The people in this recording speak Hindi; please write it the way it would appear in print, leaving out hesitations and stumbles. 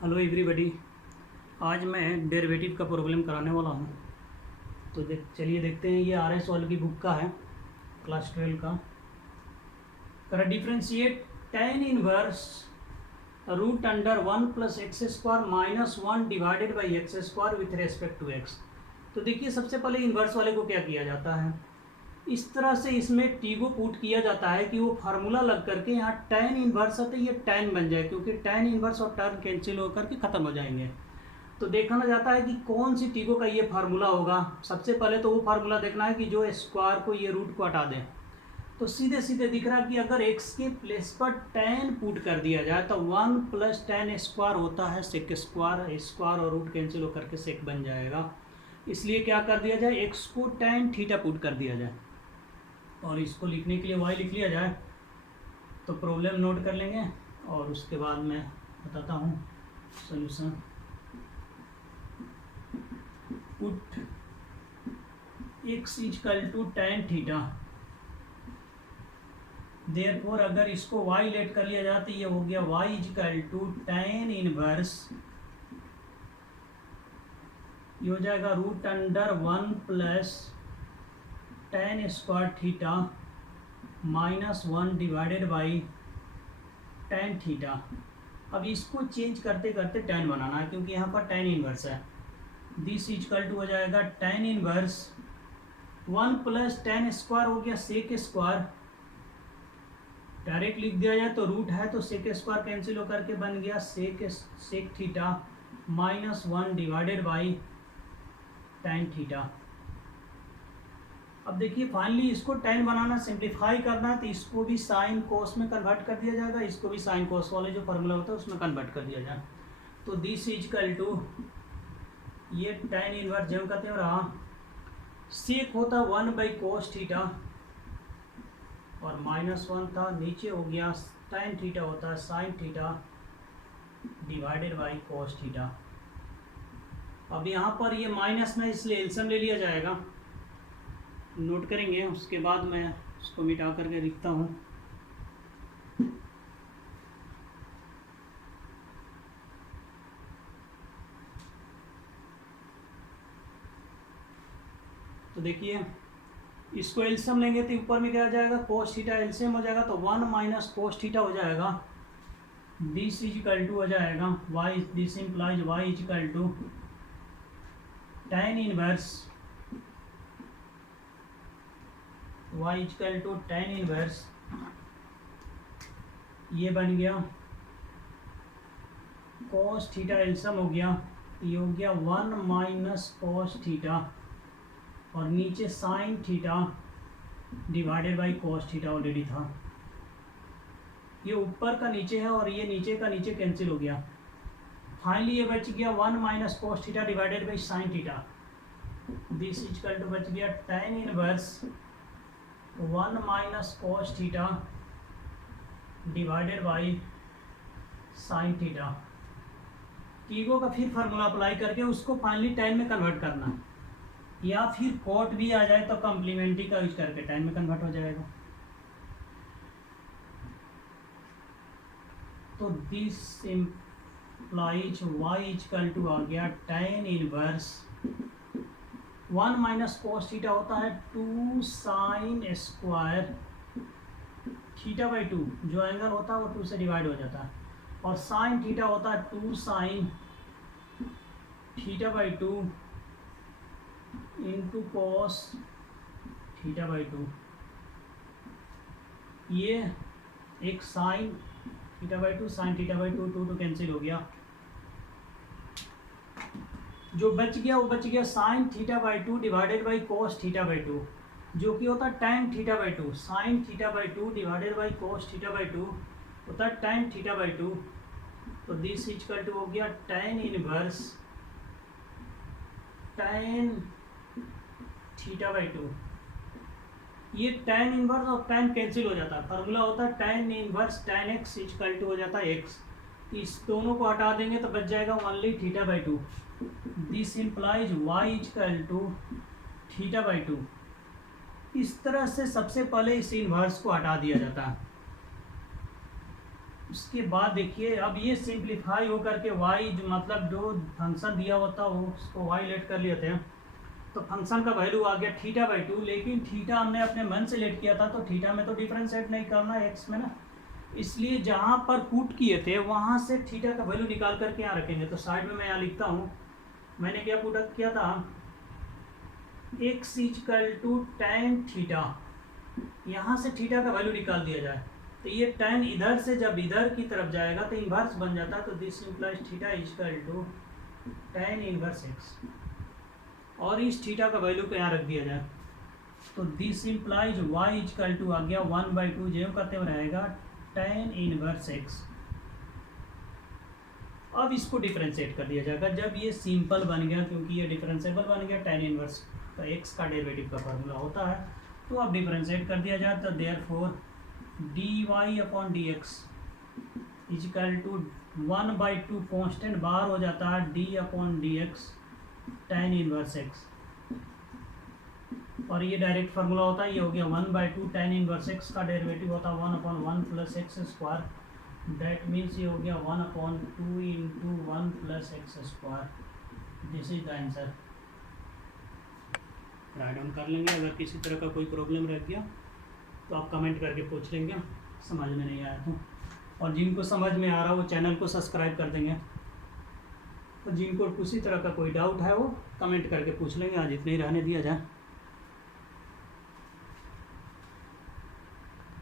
Hello everybody. आज मैं डेरिवेटिव का प्रॉब्लम कराने वाला हूँ। तो चलिए देखते हैं। ये RS वाल की बुक का है, क्लास 12 का। करा differentiate tan inverse root under 1 plus x square minus 1 divided by x square with respect to x. तो देखिए, सबसे पहले इन्वर्स वाले को क्या किया जाता है, इस तरह से इसमें टी को पुट किया जाता है कि वो फार्मूला लग करके यहाँ tan इन्वर्स है तो ये tan बन जाए, क्योंकि tan इन्वर्स और टर्म कैंसिल होकर के ख़त्म हो जाएंगे। तो देखना जाता है कि कौन सी टीगो का ये फार्मूला होगा। सबसे पहले तो वो फार्मूला देखना है कि जो स्क्वायर को ये रूट को हटा दें। तो सीधे सीधे दिख रहा है कि अगर x के प्लेस पर tan पुट कर दिया जाए तो 1 प्लस tan स्क्वायर होता है सेक स्क्वायर, स्क्वायर और रूट कैंसिल होकर के सेक बन जाएगा। इसलिए क्या कर दिया जाए, x को tan थीटा पुट कर दिया जाए और इसको लिखने के लिए y लिख लिया जाए। तो प्रॉब्लम नोट कर लेंगे और उसके बाद मैं बताता हूँ solution. Put x equal to tan theta, therefore अगर इसको y लेट कर लिया जाए तो ये हो गया y equal to tan inverse, ये हो जाएगा root under 1 plus tan square theta minus 1 divided by tan theta. अब इसको चेंज करते करते tan बनाना है, क्योंकि यहाँ पर tan इनवर्स है। दिस इक्वल टू हो जाएगा tan inverse 1 plus tan square हो गया सेक स्क्वायर, डायरेक्ट लिख दिया जाए तो रूट है तो सेक स्क्वायर कैंसिल होकर के बन गया sec theta minus 1 divided by tan theta. अब देखिए, फाइनली इसको tan बनाना, सिंप्लीफाई करना है तो इसको भी साइन कोस में कन्वर्ट कर दिया जाएगा, इसको भी साइन कोस वाले जो फार्मूला होता है उसमें कन्वर्ट कर दिया जाए। तो दिस इक्वल टू ये tan इनवर्स जब कहते हैं रहा, सेक होता 1 बाई कोस थीटा और माइनस 1 था, नीचे हो गया tan थीटा होता है sine theta divided by cos theta. अब यहाँ पर ये माइनस में इसलिए एलसीएम ले लिया जाएगा, नोट करेंगे, उसके बाद मैं उसको मिटा करके लिखता हूँ। तो देखिए, इसको एलसीएम लेंगे तो ऊपर में क्या आ जाएगा, कोस थीटा एलसीएम हो जाएगा तो 1 माइनस कोस थीटा हो जाएगा। दिस इक्वल टू हो जाएगा y, this implies y equal to tan inverse, y equal to tan inverse, ये बन गया कोस थीटा एलसीएम हो गया, ये हो गया 1 माइनस कोस थीटा और नीचे sine theta divided by cos theta already था। ये ऊपर का नीचे है और ये नीचे का नीचे कैंसिल हो गया। फाइनली ये बच गया 1 minus cos theta divided by sine theta. This equal to बच गया tan inverse 1 minus cos theta divided by sine theta. टीगो का फिर फार्मूला अप्लाई करके उसको फाइनली tan में कन्वर्ट करना है, या फिर कॉट भी आ जाए तो कॉम्प्लीमेंट्री का यूज करके tan में कन्वर्ट हो जाएगा। तो this implies y equal to आ गया tan inverse 1 minus cos theta होता है 2 साइन स्क्वायर थीटा बाई 2, जो एंगल होता है वो 2 से डिवाइड हो जाता है, और साइन थीटा होता है 2 sine theta by 2 into cos theta by 2। ये एक sine theta by 2 sine theta by 2, 2 cancel हो गया। जो बच गया वो बच गया sine theta by 2 divided by cos theta by 2, जो कि होता है tan theta by 2। Sine theta by 2 divided by cos theta by 2 होता है tan थीटा बाई 2। तो दिस इक्वल टू हो गया tan inverse tan theta by 2। ये tan इनवर्स और tan कैंसिल हो जाता है, फार्मूला होता है tan inverse tan x equal to हो जाता है x। इस दोनों को हटा देंगे तो बच जाएगा only theta by 2। This implies y equal to theta by 2। इस तरह से सबसे पहले इस इन्वर्स को हटा दिया जाता है। उसके बाद देखिए अब ये सिंप्लीफाई होकर के वाई जो मतलब जो फंक्शन दिया होता है उसको वाई लेट कर लेते हैं। तो फंक्शन का वैल्यू आ गया θ/2, लेकिन थीटा हमने अपने मन से लेट किया था तो थीटा में तो डिफरेंशिएट नहीं करना है एक्स में ना, इसलिए जहाँ पर पुट किए थे वहाँ से थीटा का वैल्यू निकाल करके यहाँ रखेंगे। तो साइड में मैं यहाँ लिखता हूँ, मैंने क्या पुट किया था, x = tan थीटा, यहाँ से थीटा का वैल्यू निकाल दिया जाए तो ये tan इधर से जब इधर की तरफ जाएगा तो इन्वर्स बन जाता है। तो this implies θ = tan inverse x, और इस थीटा का वैल्यू को यहाँ रख दिया जाए तो दिस इम्प्लाइज y = आ गया 1/2, जो करते हुए रहेगा tan इनवर्स x। अब इसको डिफरेंशिएट कर दिया जाएगा जब ये सिंपल बन गया, क्योंकि ये डिफरेंशिएबल बन गया, tan इनवर्स तो x का डेरिवेटिव का फार्मूला होता है। तो अब डिफरेंशिएट कर दिया जाए तो देयरफॉर dy/dx = 1/2 कांस्टेंट बाहर हो जाता है d/dx tan इनवर्स x, और ये डायरेक्ट फार्मूला होता है, ये हो गया 1/2 tan इनवर्स x का डेरिवेटिव होता है 1/1 + x², दैट मीन्स ये हो गया 1/2 × 1 + x²। This is the answer. Write down कर लेंगे। अगर किसी तरह का कोई प्रॉब्लम रह गया तो आप कमेंट करके पूछ लेंगे, समझ में नहीं आया तो, और जिनको समझ में आ रहा वो चैनल को सब्सक्राइब कर देंगे, तो जिनको किसी तरह का कोई डाउट है वो कमेंट करके पूछ लेंगे। आज इतने ही रहने दिया जाए।